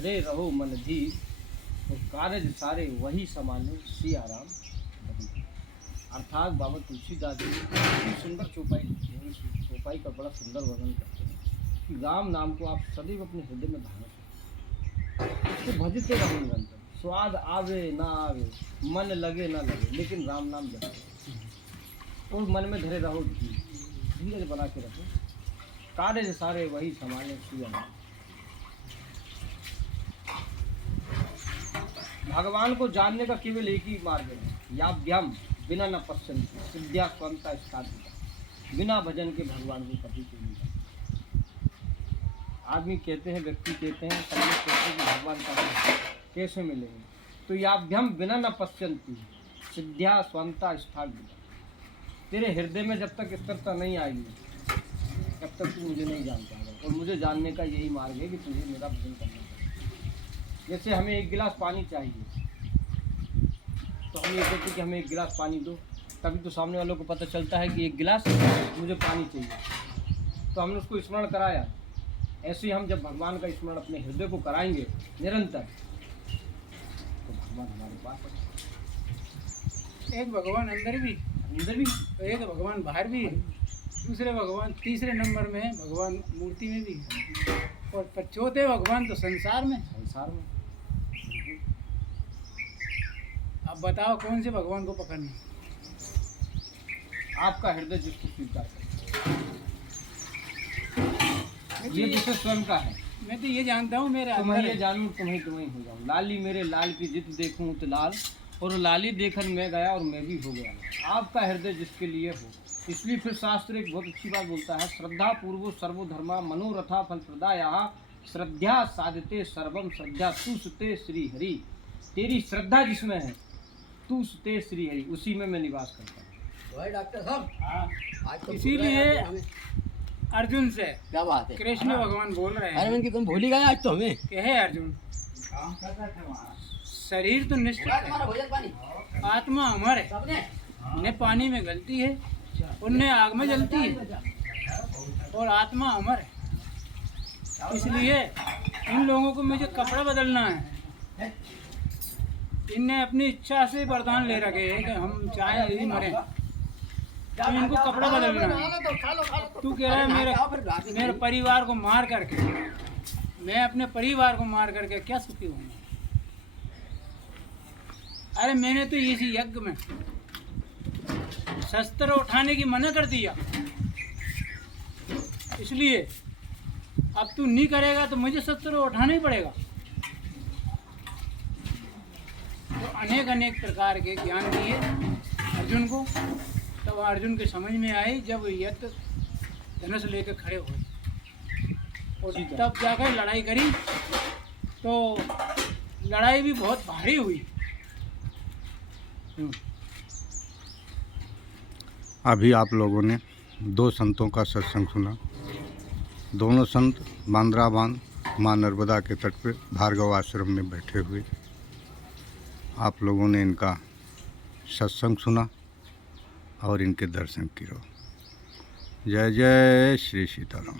धरे रहो मन धीर, और कार्य सारे वही संभाले सिया राम बड़ी। अर्थात बाबा तुलसीदास जी बड़ी सुंदर चौपाई लिखी है। इस चौपाई का बड़ा सुंदर वर्णन करते हैं कि राम नाम को आप सदैव अपने हृदय में धारण करें, उसको भजते रहो निरंतर। स्वाद आवे ना आवे, मन लगे ना लगे, लेकिन राम नाम जपो और मन में धरे रहो, धीरज बना के रखो। कार्य सारे वही संभाले सिया राम। भगवान को जानने का केवल एक ही मार्ग है, याभ्याम बिना न पश्यन्ति सिद्ध्या स्वंता स्थापिता। बिना भजन के भगवान को कभी कोई नहीं जानता। आदमी कहते हैं, व्यक्ति कहते हैं, सब लोग कहते हैं कि भगवान का कैसे मिलेंगे, तो याभ्याम बिना न पश्यन्ति सिद्ध्या स्वंता स्थापिता। तेरे हृदय में जब तक स्थिरता नहीं आएगी तब तक तू मुझे नहीं जान पाएगा, और मुझे जानने का यही मार्ग है कि तुझे मेरा भजन करना चाहिए। जैसे हमें एक गिलास पानी चाहिए, तो हम ये कहते हैं कि हमें एक गिलास पानी दो, तभी तो सामने वालों को पता चलता है कि एक गिलास मुझे पानी चाहिए, तो हमने उसको स्मरण कराया। ऐसे ही हम जब भगवान का स्मरण अपने हृदय को कराएंगे निरंतर, तो भगवान हमारे पास है। एक भगवान अंदर भी, एक भगवान बाहर भी, दूसरे भगवान तीसरे नंबर में है भगवान मूर्ति में भी, और चौथे भगवान तो संसार में। अब बताओ कौन से भगवान को पकड़ना? आपका हृदय जिसको स्वीकार करे, ये विषय स्वयं का है। मैं तो ये जानता हूँ मेरे तुम्हें अंदर ये है। जानूं तुम्हें तुम्हें हो जाऊं, लाली मेरे लाल की जित देखूं तो लाल, और लाली देखकर मैं गया और मैं भी हो गया। आपका हृदय जिसके लिए हो, इसलिए फिर शास्त्र एक बहुत अच्छी बात बोलता है, श्रद्धा पूर्वो सर्वधर्मा मनोरथा फल प्रदाया श्रद्धा साधते सर्वम श्रद्धा तू सुते श्री हरि। तेरी श्रद्धा जिसमें है, तू सुते श्री हरि, उसी में मैं निवास करता हूँ। भाई डॉक्टर साहब, इसीलिए अर्जुन से क्या बात है? कृष्ण भगवान बोल रहे अरे हैं मन की तुम भूल ही गए आज तो हमें। कि हे अर्जुन, शरीर तो निश्चित है, भोजन पानी आत्मा अमर है। सबने न पानी में गलती है, उनने आग में जलती है, और आत्मा अमर है। इसलिए इन लोगों को मुझे कपड़ा बदलना है। इनने अपनी इच्छा से वरदान ले रखे हैं कि हम चाहे यदि मरें, तो इनको कपड़ा बदलना है। तू कह रहा है मेरे परिवार को मार करके, मैं अपने परिवार को मार करके क्या सुखी हूँ? अरे मैंने तो इसी यज्ञ में शस्त्र उठाने की मना कर दिया, इसलिए अब तू नहीं करेगा तो मुझे शस्त्र उठाना ही पड़ेगा। तो अनेक अनेक प्रकार के ज्ञान दिए अर्जुन को। तब अर्जुन के समझ में आई जब यज्ञ धनुष लेकर खड़े हुए, और तब जाकर लड़ाई करी, तो लड़ाई भी बहुत भारी हुई। अभी आप लोगों ने दो संतों का सत्संग सुना। दोनों संत बांद्राबान माँ नर्मदा के तट पर भार्गव आश्रम में बैठे हुए। आप लोगों ने इनका सत्संग सुना और इनके दर्शन किए। जय जय श्री सीताराम।